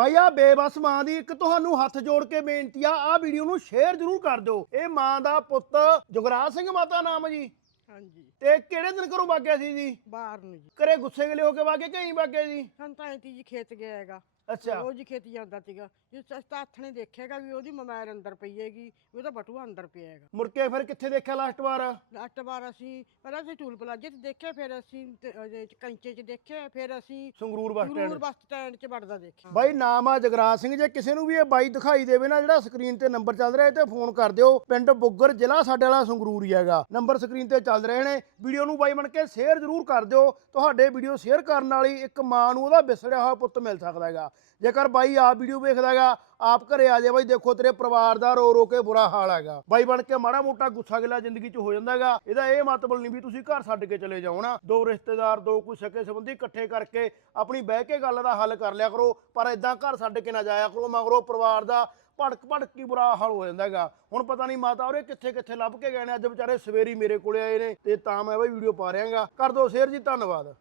ਬਾਈ ਆ ਬੇਬਸ ਮਾਂ ਦੀ ਇੱਕ ਤੁਹਾਨੂੰ ਹੱਥ ਜੋੜ ਕੇ ਬੇਨਤੀ ਆ ਆ ਵੀਡੀਓ ਨੂੰ ਸ਼ੇਅਰ ਜ਼ਰੂਰ ਕਰ ਦਿਓ। ਇਹ ਮਾਂ ਦਾ ਪੁੱਤ ਜੁਗਰਾਜ ਸਿੰਘ ਮਾਤਾ ਨਾਮ ਜੀ। ਹਾਂਜੀ। ਤੇ ਕਿਹੜੇ ਦਿਨ ਘਰੋਂ ਵਾਗਿਆ ਸੀ ਜੀ? ਬਾਹਰ ਨੂੰ ਜੀ। ਘਰੇ ਗੁੱਸੇ ਗਲੇ ਹੋ ਕੇ ਵਾਗੇ ਕਹੀਂ ਵਾਗੇ ਜੀ? ਸਾਨੂੰ ਤਾਂ ਐਂ ਤੀ ਜੀ ਖੇਤ ਗਿਆ ਹੈਗਾ। ਅੱਛਾ। ਰੋਜ਼ ਹੀ ਖੇਤ ਜਾਂਦਾ ਸੀਗਾ। ਜਿਸ ਤਾਂ ਹੱਥ ਨੇ ਦੇਖਿਆਗਾ ਵੀ ਉਹਦੀ ਮੋਬਾਈਲ ਅੰਦਰ ਪਈ ਹੈਗੀ ਉਹਦਾ ਬਟੂਆ ਅੰਦਰ ਪਿਆ ਹੈਗਾ। ਮੁੜ ਕੇ ਫਿਰ ਕਿੱਥੇ ਦੇਖਿਆ ਲਾਸਟ ਵਾਰ? ਲਾਸਟ ਵਾਰ ਅਸੀਂ ਪਹਿਲਾਂ ਅਸੀਂ ਟੂਲ ਪਲਾਜੇ 'ਚ ਦੇਖਿਆ ਫਿਰ ਅਸੀਂ ਤੇ ਉਹਦੇ 'ਚ ਕੰਚੇ 'ਚ ਦੇਖਿਆ ਫਿਰ ਅਸੀਂ Sangrur bus stand. Bus stand 'ਚ ਵੜਦਾ ਦੇਖਿਆ। ਬਾਈ ਨਾਮ ਆ ਜਗਰਾਜ ਸਿੰਘ ਜੇ ਕਿਸੇ ਨੂੰ ਵੀ ਇਹ ਬਾਈ ਦਿਖਾਈ ਦੇਵੇ ਨਾ ਜਿਹੜਾ ਸਕਰੀਨ ਤੇ ਨੰਬਰ ਚੱਲ ਰਿਹਾ ਇਹ ਤੇ ਫੋਨ ਕਰ ਦਿਓ। ਪਿੰਡ ਬੁੱਗਰ ਜ਼ਿਲ੍ਹਾ ਸਾਡੇ ਵਾਲਾ ਸੰਗਰੂਰ ਹੀ ਹੈਗਾ। ਨੰਬਰ ਸਕਰੀਨ ਤੇ ਚੱਲ ਰਹੇ ਨੇ। ਵੀਡੀਓ ਨੂੰ ਬਾਈ ਬਣ ਕੇ ਸ਼ੇਅਰ ਜ਼ਰੂਰ ਕਰ ਦਿਓ। ਤੁਹਾਡੇ ਵੀਡੀਓ ਸ਼ੇਅਰ ਕਰਨ ਵਾਲੀ ਇੱਕ ਮਾਂ ਨੂੰ ਉਹਦਾ ਵਿਸੜਿਆ ਹੋਇਆ ਪੁੱਤ ਮਿਲ ਸਕਦਾ ਹੈਗਾ। ਜੇਕਰ ਬਾਈ ਆਪ ਵੀਡੀਓ ਵੇਖਦਾ ਹੈਗਾ, ਆਪ ਘਰੇ ਆ ਜਾਏ ਬਾਈ, ਦੇਖੋ ਤੇਰੇ ਪਰਿਵਾਰ ਦਾ ਰੋ ਰੋ ਕੇ ਬੁਰਾ ਹਾਲ ਹੈਗਾ। ਬਾਈ ਬਣ ਕੇ ਮਾੜਾ ਮੋਟਾ ਗੁੱਸਾ ਗਿਲਾ ਜ਼ਿੰਦਗੀ 'ਚ ਹੋ ਜਾਂਦਾ ਹੈਗਾ। ਇਹਦਾ ਇਹ ਮਤਲਬ ਨਹੀਂ ਵੀ ਤੁਸੀਂ ਘਰ ਛੱਡ ਕੇ ਚਲੇ ਜਾਓ ਨਾ। ਦੋ ਰਿਸ਼ਤੇਦਾਰ, ਦੋ ਕੋਈ ਸਕੇ ਸੰਬੰਧੀ ਇਕੱਠੇ ਕਰਕੇ ਆਪਣੀ ਬਹਿ ਕੇ ਗੱਲ ਦਾ ਹੱਲ ਕਰ ਲਿਆ ਕਰੋ। ਪਰ ਇਦਾਂ ਘਰ ਛੱਡ ਕੇ ਨਾ ਜਾਇਆ ਕਰੋ। ਮਗਰੋਂ ਪਰਿਵਾਰ ਦਾ ਭੜਕ ਭੜਕ ਕੀ ਬੁਰਾ ਹਾਲ ਹੋ ਜਾਂਦਾ ਹੈਗਾ। ਹੁਣ ਪਤਾ ਨਹੀਂ ਮਾਤਾ ਉਹਰੇ ਕਿੱਥੇ ਕਿੱਥੇ ਲੱਭ ਕੇ ਗਏ ਨੇ। ਅੱਜ ਵਿਚਾਰੇ ਸਵੇਰੀ ਮੇਰੇ ਕੋਲੇ ਆਏ ਨੇ ਤੇ ਤਾਂ ਮੈਂ ਬਈ ਵੀਡੀਓ ਪਾ ਰਿਹਾਗਾ। ਕਰ ਦਿਓ ਸ਼ੇਅਰ ਜੀ, ਧੰਨਵਾਦ।